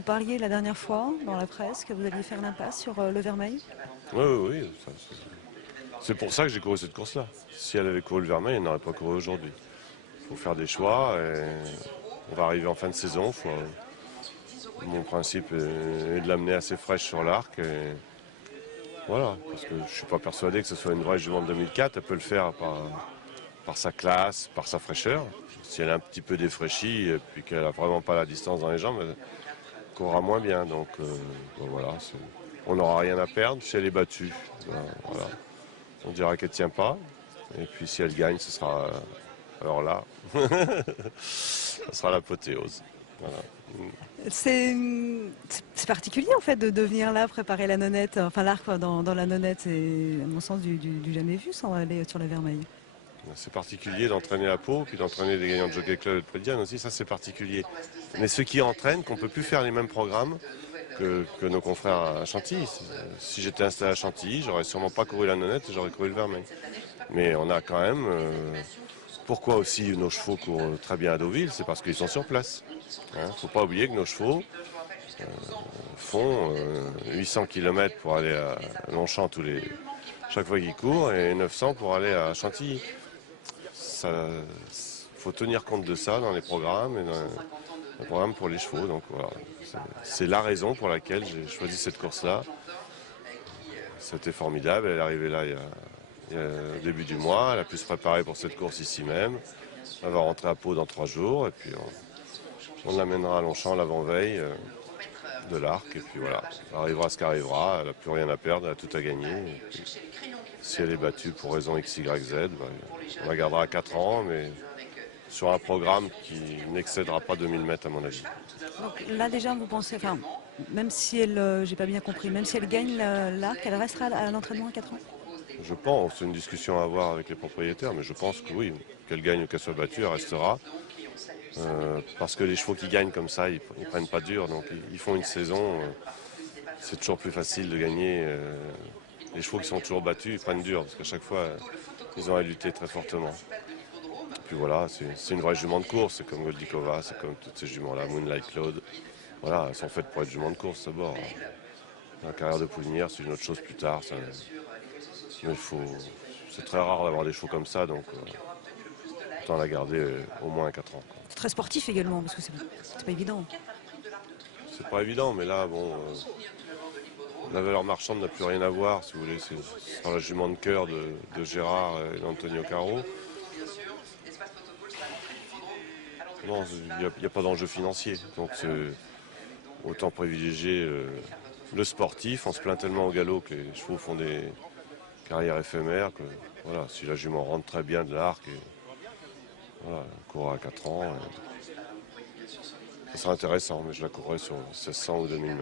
Vous parliez la dernière fois dans la presse que vous alliez faire l'impasse sur le Vermeil. Oui, oui, oui. C'est pour ça que j'ai couru cette course-là. Si elle avait couru le Vermeil, elle n'aurait pas couru aujourd'hui. Il faut faire des choix et on va arriver en fin de saison. Mon principe est de l'amener assez fraîche sur l'arc. Et voilà, parce que je ne suis pas persuadé que ce soit une vraie jument de 2004. Elle peut le faire par sa classe, par sa fraîcheur. Si elle est un petit peu défraîchie et puis qu'elle n'a vraiment pas la distance dans les jambes, elle courra moins bien. Donc bon, voilà, on n'aura rien à perdre si elle est battue. Ben, voilà. On dira qu'elle ne tient pas. Et puis si elle gagne, ce sera alors là, ça sera l'apothéose. Voilà. C'est c'est particulier en fait de venir là préparer la nonnette, enfin l'arc quoi, dans la nonnette, c'est à mon sens du jamais vu sans aller sur le Vermeil. C'est particulier d'entraîner la peau, puis d'entraîner des gagnants de Jockey Club et de Prix de Diane aussi, ça c'est particulier. Mais ceux qui entraînent, qu'on ne peut plus faire les mêmes programmes que nos confrères à Chantilly. Si j'étais installé à Chantilly, j'aurais sûrement pas couru la nonnette, j'aurais couru le Vermeil. Mais on a quand même... pourquoi aussi nos chevaux courent très bien à Deauville? C'est parce qu'ils sont sur place. Il ne faut pas oublier que nos chevaux font 800 km pour aller à Longchamp chaque fois qu'ils courent et 900 pour aller à Chantilly. Il faut tenir compte de ça dans les programmes et dans les programmes pour les chevaux. Donc voilà, c'est la raison pour laquelle j'ai choisi cette course-là. C'était formidable, elle est arrivée là au début du mois, elle a pu se préparer pour cette course ici même. Elle va rentrer à Pau dans 3 jours et puis on l'amènera à Longchamp l'avant-veille de l'arc et puis voilà, arrivera ce qu'arrivera, elle n'a plus rien à perdre, elle a tout à gagner. Si elle est battue pour raison X, Y, Z, on la gardera à 4 ans, mais sur un programme qui n'excédera pas 2000 mètres à mon avis. Donc là déjà vous pensez, enfin même si elle, j'ai pas bien compris, même si elle gagne l'arc, elle restera à l'entraînement à 4 ans. Je pense, c'est une discussion à avoir avec les propriétaires, mais je pense que oui, qu'elle gagne ou qu'elle soit battue, elle restera. Parce que les chevaux qui gagnent comme ça, ils prennent pas dur, donc ils font une saison. C'est toujours plus facile de gagner. Les chevaux qui sont toujours battus, ils prennent dur, parce qu'à chaque fois, ils ont à lutter très fortement. Et puis voilà, c'est une vraie jument de course, c'est comme Goldikova, c'est comme toutes ces juments-là, Moonlight Cloud. Voilà, elles sont faites pour être juments de course d'abord. La carrière de poulinière, c'est une autre chose plus tard. Mais c'est très rare d'avoir des chevaux comme ça, donc autant la garder au moins 4 ans. C'est très sportif également parce que c'est pas évident. C'est pas évident, mais là, bon, la valeur marchande n'a plus rien à voir, si vous voulez. C'est sur la jument de cœur de Gérard et d'Antonio Caro. Non, il n'y a pas d'enjeu financier. Donc autant privilégier le sportif. On se plaint tellement au galop que les chevaux font des carrières éphémères que voilà, si la jument rentre très bien de l'arc, voilà, elle court à 4 ans, ça serait intéressant, mais je la courrais sur 1600 ou 2000 mètres.